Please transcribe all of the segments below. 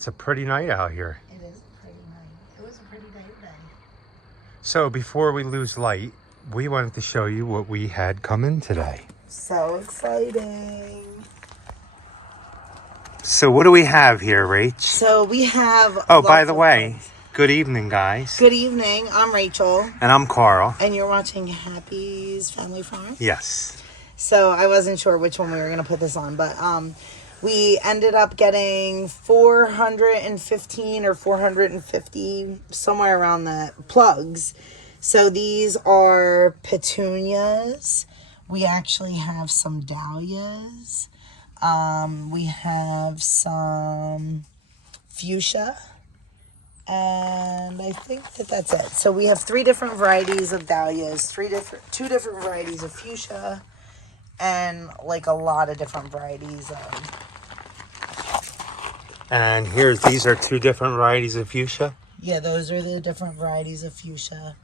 it's a pretty night out here. It is a pretty night. It was a pretty day today. So before we lose light, we wanted to show you what we had come in today. So exciting. So what do we have here, Rach? So we have... Oh, by the way, good evening, guys. Good evening. I'm Rachel. And I'm Carl. And you're watching Happy's Family Farm? Yes. So I wasn't sure which one we were going to put this on, but we ended up getting 415 or 450, somewhere around that, plugs. So these are petunias. We actually have some dahlias. We have some fuchsia. And I think that's it. So we have 3 different varieties of dahlias, 2 different varieties of fuchsia, and like a lot of different varieties of... And these are 2 different varieties of fuchsia? Yeah, those are the different varieties of fuchsia.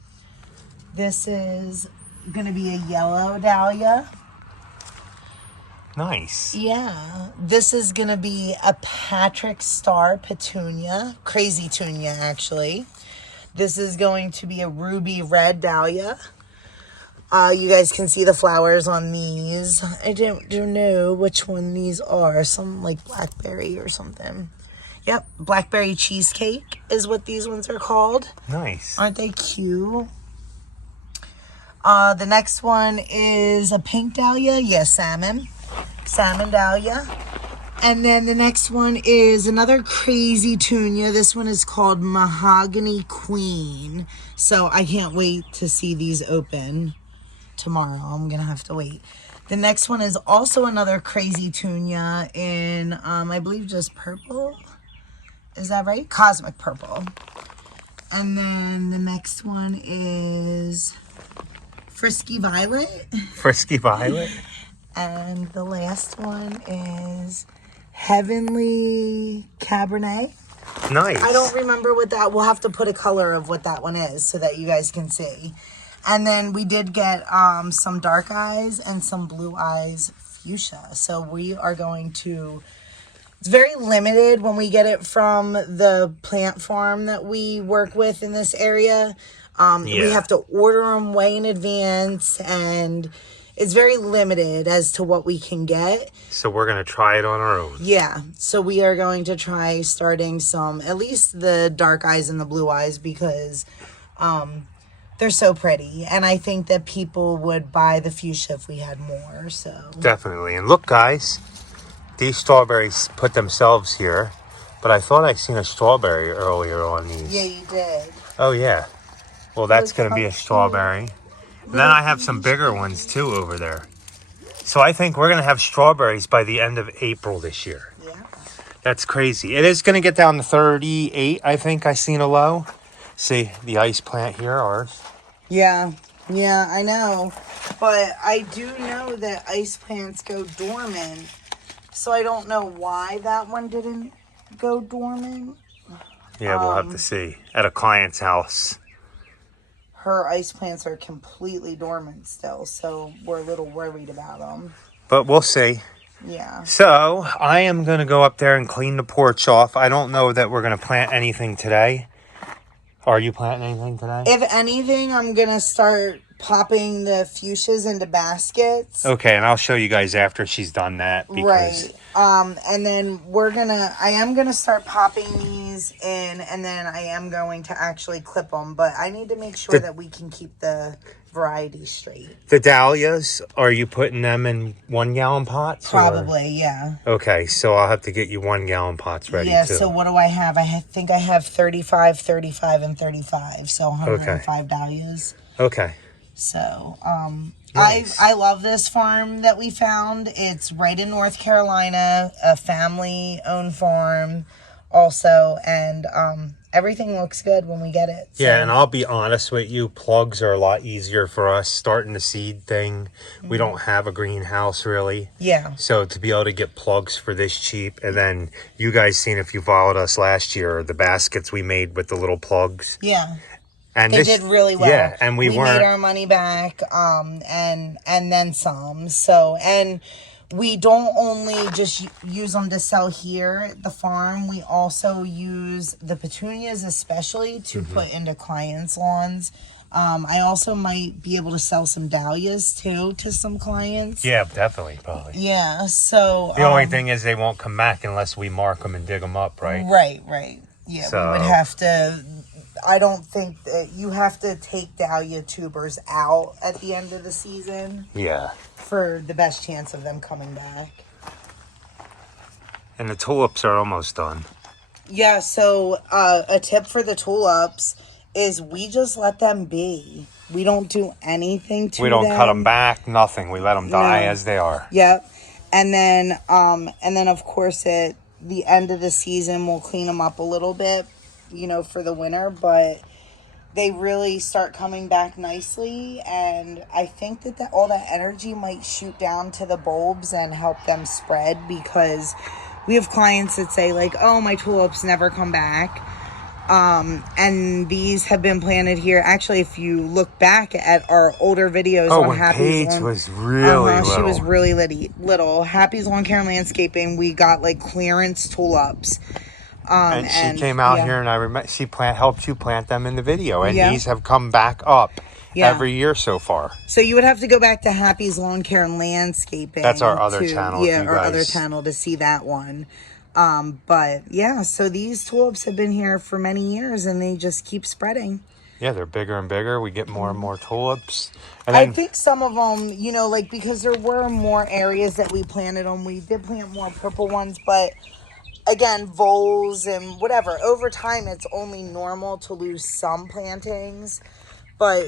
This is going to be a yellow dahlia. Nice. Yeah. This is going to be a Patrick Star petunia. Crazy tunia, actually. This is going to be a ruby red dahlia. You guys can see the flowers on these. I don't know which one these are. Some like blackberry or something. Yep, blackberry cheesecake is what these ones are called. Nice. Aren't they cute? The next one is a pink dahlia. Yes, salmon dahlia. And then the next one is another crazy tunia. This one is called Mahogany Queen. So I can't wait to see these open tomorrow. I'm gonna have to wait. The next one is also another crazy tunia in I believe just purple. Is that right? Cosmic purple. And then the next one is Frisky Violet. Frisky Violet. And the last one is Heavenly Cabernet. Nice. I don't remember what that... We'll have to put a color of what that one is so that you guys can see. And then we did get some dark eyes and some blue eyes fuchsia. So we are going to... It's very limited when we get it from the plant farm that we work with in this area. We have to order them way in advance, and it's very limited as to what we can get. So we're going to try it on our own. Yeah. So we are going to try starting some, at least the dark eyes and the blue eyes, because they're so pretty. And I think that people would buy the fuchsia if we had more. So definitely. And look, guys, these strawberries put themselves here, but I thought I seen a strawberry earlier on these. Yeah, you did. Oh, yeah. Well, that's going to be a strawberry. Then I have some bigger ones, too, over there. So I think we're going to have strawberries by the end of April this year. Yeah. That's crazy. It is going to get down to 38, I think I seen a low. See, the ice plant here, ours. Yeah, I know. But I do know that ice plants go dormant. So I don't know why that one didn't go dormant. Yeah, we'll have to see. At a client's house. Her ice plants are completely dormant still, so we're a little worried about them. But we'll see. Yeah. So, I am going to go up there and clean the porch off. I don't know that we're going to plant anything today. Are you planting anything today? If anything, I'm going to start popping the fuchsias into baskets. Okay, and I'll show you guys after she's done that. Because... Right. And then I am going to start popping these in, and then I am going to actually clip them. But I need to make sure that we can keep the variety straight. The dahlias, are you putting them in 1 gallon pots? Probably, yeah. Okay, so I'll have to get you 1 gallon pots ready, yeah, too. So what do I have? I think I have 35, 35, and 35. So 105 dahlias. Okay. So, nice. I love this farm that we found. It's right in North Carolina, a family-owned farm also, and everything looks good when we get it. So. Yeah, and I'll be honest with you, plugs are a lot easier for us starting the seed thing. We don't have a greenhouse really. Yeah. So to be able to get plugs for this cheap, and then you guys seen, if you followed us last year, the baskets we made with the little plugs. Yeah. And they did really well. Yeah, and we weren't... made our money back, and then some. So, and we don't only just use them to sell here at the farm. We also use the petunias especially to put into clients' lawns. I also might be able to sell some dahlias too to some clients. Yeah, definitely, probably. Yeah, so The only thing is they won't come back unless we mark them and dig them up, right? Right. Yeah, So, we would have to. I don't think that you have to take dahlia tubers out at the end of the season yeah. for the best chance of them coming back. And the tulips are almost done. Yeah, so a tip for the tulips is we just let them be. We don't do anything to them. We don't cut them back, nothing. We let them die as they are. Yep. And then of course at the end of the season we'll clean them up a little bit, for the winter, but they really start coming back nicely, and I think that all that energy might shoot down to the bulbs and help them spread, because we have clients that say like, oh, my tulips never come back. And these have been planted here. Actually, if you look back at our older videos on when Happy's Paige was really little. She was really little. Happy's Lawn Care and Landscaping, we got like clearance tulips. And she came out here, and I remember she helped you plant them in the video, and these have come back up every year so far. So you would have to go back to Happy's Lawn Care and Landscaping. That's our other channel. Yeah, our other channel to see that one. But yeah, so these tulips have been here for many years, and they just keep spreading. Yeah, they're bigger and bigger. We get more and more tulips. And then, I think some of them, because there were more areas that we planted them. We did plant more purple ones, but again, voles and whatever. Over time, it's only normal to lose some plantings. But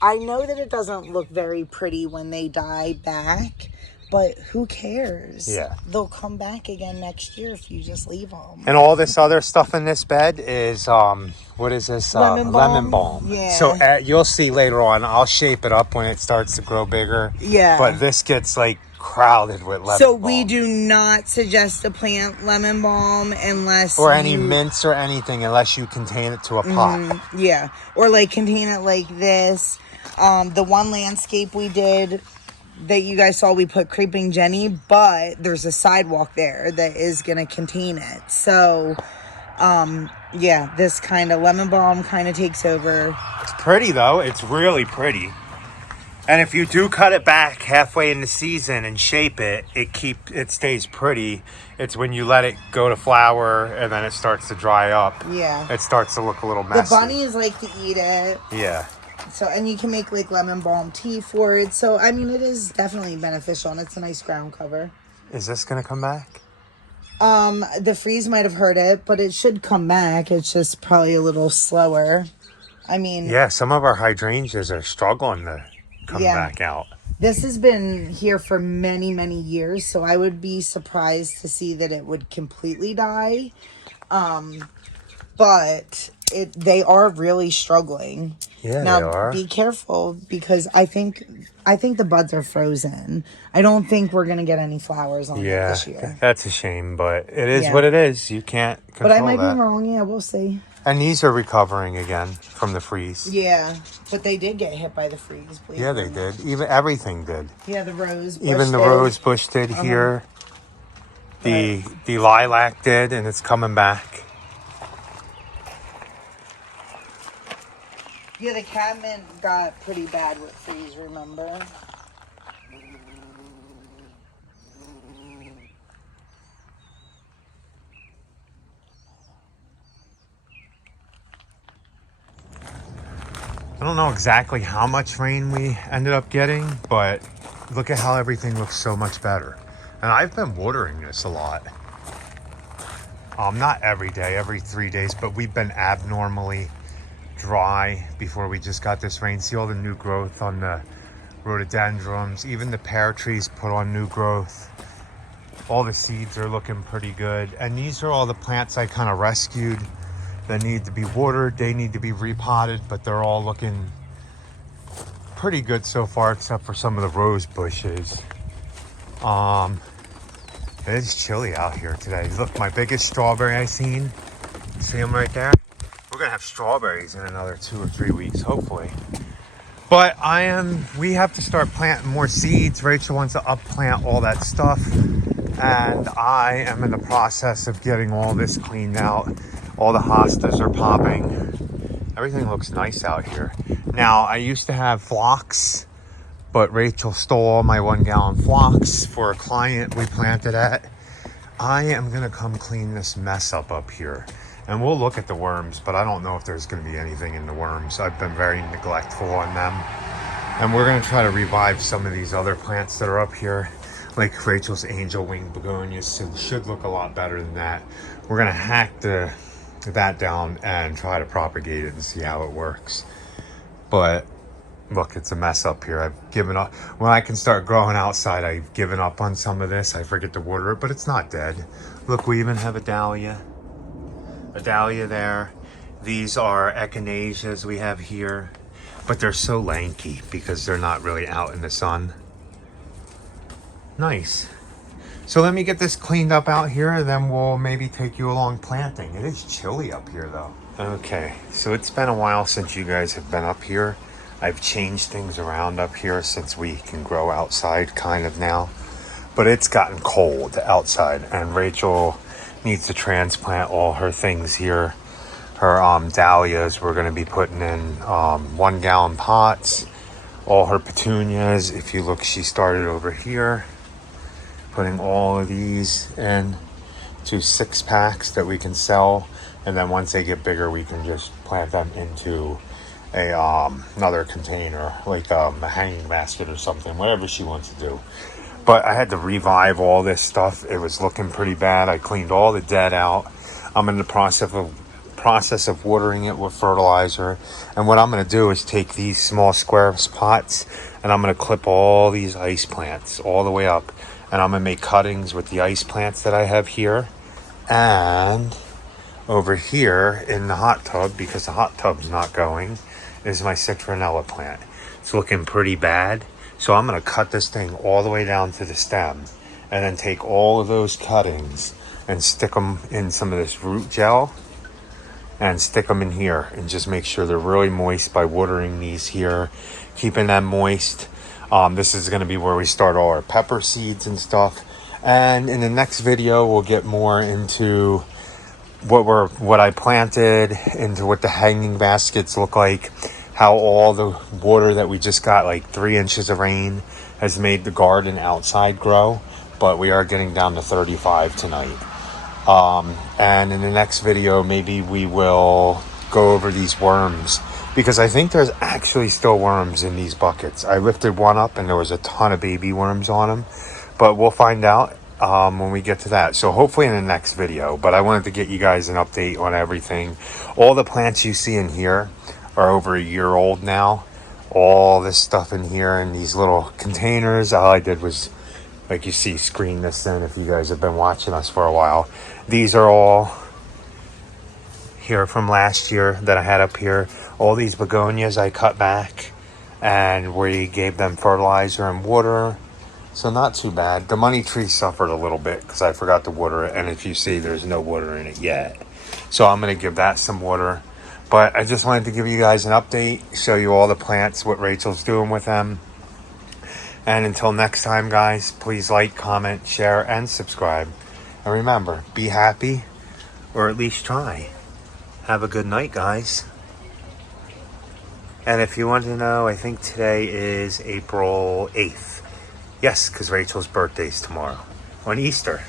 I know that it doesn't look very pretty when they die back. But who cares? Yeah. They'll come back again next year if you just leave them. And all this other stuff in this bed is, what is this? Lemon balm. Yeah. So you'll see later on, I'll shape it up when it starts to grow bigger. Yeah. But this gets like crowded with lemon balm. So we do not suggest to plant lemon balm unless any mints or anything unless you contain it to a pot. Yeah. Or like contain it like this. The one landscape we did that you guys saw, we put creeping Jenny, but there's a sidewalk there that is going to contain it. So, yeah, this kind of lemon balm kind of takes over. It's pretty though. It's really pretty. And if you do cut it back halfway in the season and shape it, it stays pretty. It's when you let it go to flower and then it starts to dry up. Yeah. It starts to look a little messy. The bunnies like to eat it. Yeah. So, and you can make like lemon balm tea for it. So, I mean, it is definitely beneficial, and it's a nice ground cover. Is this going to come back? The freeze might have hurt it, but it should come back. It's just probably a little slower. I mean... Yeah, some of our hydrangeas are struggling to come back out. This has been here for many, many years, so I would be surprised to see that it would completely die. But they are really struggling. Yeah, now, they are. Be careful, because I think the buds are frozen. I don't think we're gonna get any flowers on it this year. That's a shame, but it is what it is. You can't control that. But I might be wrong. Yeah, we'll see. And these are recovering again from the freeze. Yeah, but they did get hit by the freeze. Yeah, they did. Even everything did. Yeah, the rose bush Even the rose bush did here. The lilac did, and it's coming back. Yeah, the catmint got pretty bad with freeze, remember? I don't know exactly how much rain we ended up getting, but look at how everything looks so much better. And I've been watering this a lot. Not every day, every 3 days, but we've been abnormally dry before we just got this rain. See all the new growth on the rhododendrons, even the pear trees put on new growth. All the seeds are looking pretty good. And these are all the plants I kind of rescued that need to be watered. They need to be repotted, but they're all looking pretty good so far, except for some of the rose bushes. It is chilly out here today. Look, my biggest strawberry I seen. See them right there? We're gonna have strawberries in another 2 or 3 weeks, hopefully. But we have to start planting more seeds. Rachel wants to upplant all that stuff. And I am in the process of getting all this cleaned out. All the hostas are popping. Everything looks nice out here. Now, I used to have phlox, but Rachel stole all my 1 gallon phlox for a client we planted at. I am gonna come clean this mess up here. And we'll look at the worms, but I don't know if there's gonna be anything in the worms. I've been very neglectful on them. And we're gonna try to revive some of these other plants that are up here, like Rachel's angel wing begonias, so should look a lot better than that. We're gonna hack that down and try to propagate it and see how it works. But look, it's a mess up here. I've given up. When I can start growing outside, I've given up on some of this. I forget to water it, but it's not dead. Look, we even have a dahlia there. These are echinaceas we have here, but they're so lanky because they're not really out in the sun. Nice. So let me get this cleaned up out here, and then we'll maybe take you along planting. It is chilly up here though. Okay, so it's been a while since you guys have been up here. I've changed things around up here since we can grow outside kind of now. But it's gotten cold outside, and Rachel needs to transplant all her things here. Her dahlias we're going to be putting in 1 gallon pots. All her petunias, if you look, she started over here. Putting all of these in to 6 packs that we can sell. And then once they get bigger, we can just plant them into another container, like a hanging basket or something, whatever she wants to do. But I had to revive all this stuff. It was looking pretty bad. I cleaned all the dead out. I'm in the process of watering it with fertilizer. And what I'm going to do is take these small square pots, and I'm going to clip all these ice plants all the way up. And I'm going to make cuttings with the ice plants that I have here. And over here in the hot tub, because the hot tub's not going, is my citronella plant. It's looking pretty bad. So I'm going to cut this thing all the way down to the stem, and then take all of those cuttings and stick them in some of this root gel and stick them in here, and just make sure they're really moist by watering these here, keeping them moist. This is going to be where we start all our pepper seeds and stuff. And in the next video, we'll get more into what I planted, into what the hanging baskets look like, how all the water that we just got, like 3 inches of rain, has made the garden outside grow. But we are getting down to 35 tonight. And in the next video, maybe we will go over these worms, because I think there's actually still worms in these buckets. I lifted one up and there was a ton of baby worms on them, but we'll find out when we get to that. So hopefully in the next video. But I wanted to get you guys an update on everything. All the plants you see in here are over a year old now. All this stuff in here in these little containers, all I did was, like you see, screen this in if you guys have been watching us for a while. These are all here from last year that I had up here. All these begonias I cut back, and we gave them fertilizer and water. So not too bad. The money tree suffered a little bit because I forgot to water it, and if you see, there's no water in it yet. So I'm going to give that some water. But I just wanted to give you guys an update, show you all the plants, what Rachel's doing with them. And until next time, guys, please like, comment, share, and subscribe. And remember, be happy, or at least try. Have a good night, guys. And if you want to know, I think today is April 8th. Yes, because Rachel's birthday's tomorrow, on Easter.